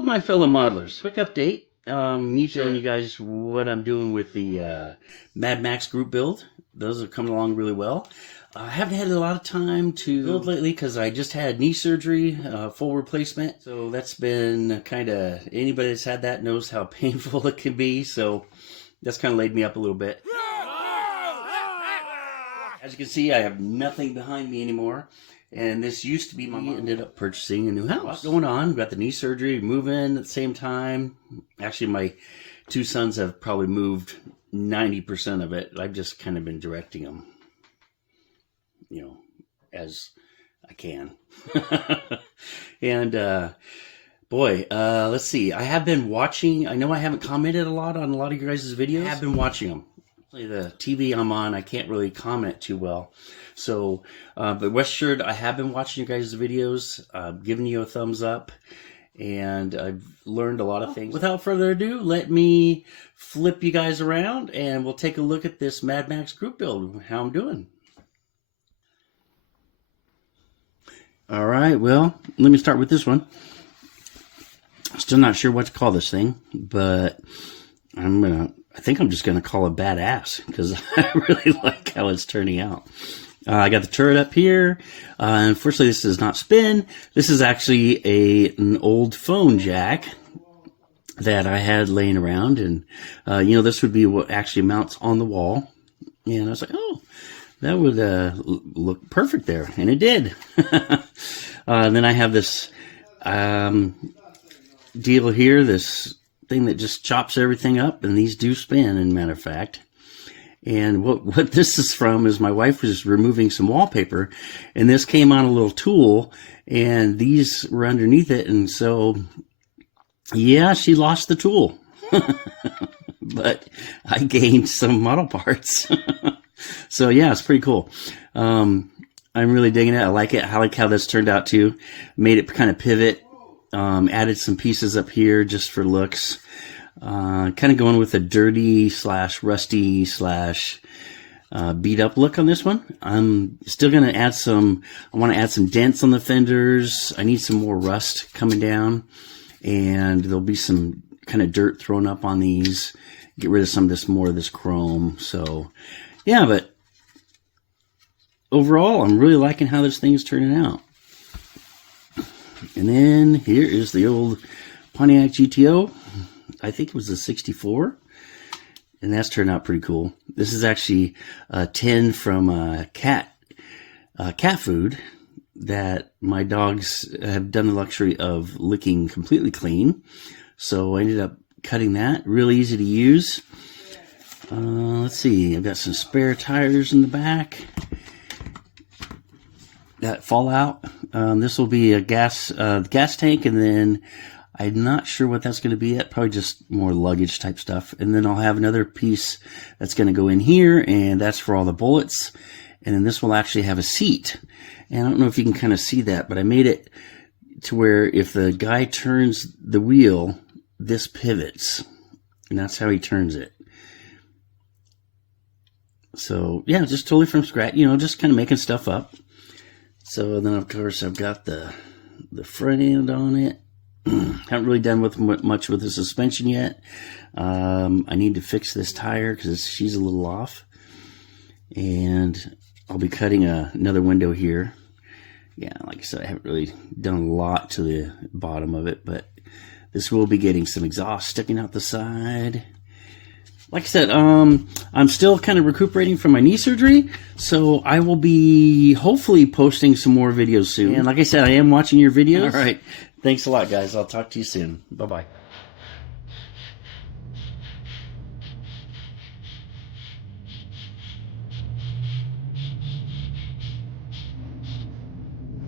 Hello, my fellow modelers. Quick update. Me showing you guys what I'm doing with the Mad Max group build. Those are coming along really well. I haven't had a lot of time to build lately because I just had knee surgery, full replacement. So that's been kind of, anybody that's had that knows how painful it can be. So that's kind of laid me up a little bit. As you can see, I have nothing behind me anymore. And this used to be my mom. Ended up purchasing a new house. What's going on? Got the knee surgery, moving at the same time. Actually, my two sons have probably moved 90% of it. I've just kind of been directing them, you know, as I can. And boy, let's see. I have been watching. I know I haven't commented a lot on a lot of your guys' videos. I have been watching them. The TV I'm on, I can't really comment too well. So, but rest assured, I have been watching you guys' videos, giving you a thumbs up, and I've learned a lot of things. Without further ado, let me flip you guys around, and we'll take a look at this Mad Max group build, how I'm doing. All right, well, let me start with this one. Still not sure what to call this thing, but I think I'm just going to call it Badass, because I really like how it's turning out. I got the turret up here. Unfortunately, this does not spin. This is actually an old phone jack that I had laying around. And, you know, this would be what actually mounts on the wall. And I was like, oh, that would look perfect there. And it did. And then I have this deal here, this thing that just chops everything up. And these do spin, as a matter of fact. And what this is from is my wife was removing some wallpaper, and this came on a little tool, and these were underneath it, and so, yeah, she lost the tool. But I gained some model parts. So, yeah, it's pretty cool. I'm really digging it. I like it. I like how this turned out, too. Made it kind of pivot. Added some pieces up here just for looks. Kind of going with a dirty / rusty / beat up look on this one. I'm still going to add I want to add some dents on the fenders. I need some more rust coming down, and there'll be some kind of dirt thrown up on these. Get rid of some of more of this chrome. So yeah, but overall, I'm really liking how this thing's turning out. And then here is the old Pontiac GTO. I think it was a 64, and that's turned out pretty cool. This is actually a tin from cat food that my dogs have done the luxury of licking completely clean. So I ended up cutting that. Real easy to use. Let's see. I've got some spare tires in the back that fall out. This will be a gas tank, and then I'm not sure what that's going to be yet. Probably just more luggage type stuff. And then I'll have another piece that's going to go in here, and that's for all the bullets. And then this will actually have a seat. And I don't know if you can kind of see that, but I made it to where if the guy turns the wheel, this pivots. And that's how he turns it. So, yeah, just totally from scratch. You know, just kind of making stuff up. So then, of course, I've got the front end on it. Haven't really done much with the suspension yet. I need to fix this tire because she's a little off. And I'll be cutting another window here. Yeah, like I said, I haven't really done a lot to the bottom of it, but this will be getting some exhaust sticking out the side. Like I said, I'm still kind of recuperating from my knee surgery, so I will be hopefully posting some more videos soon. And like I said, I am watching your videos. All right. Thanks a lot, guys. I'll talk to you soon. Bye-bye.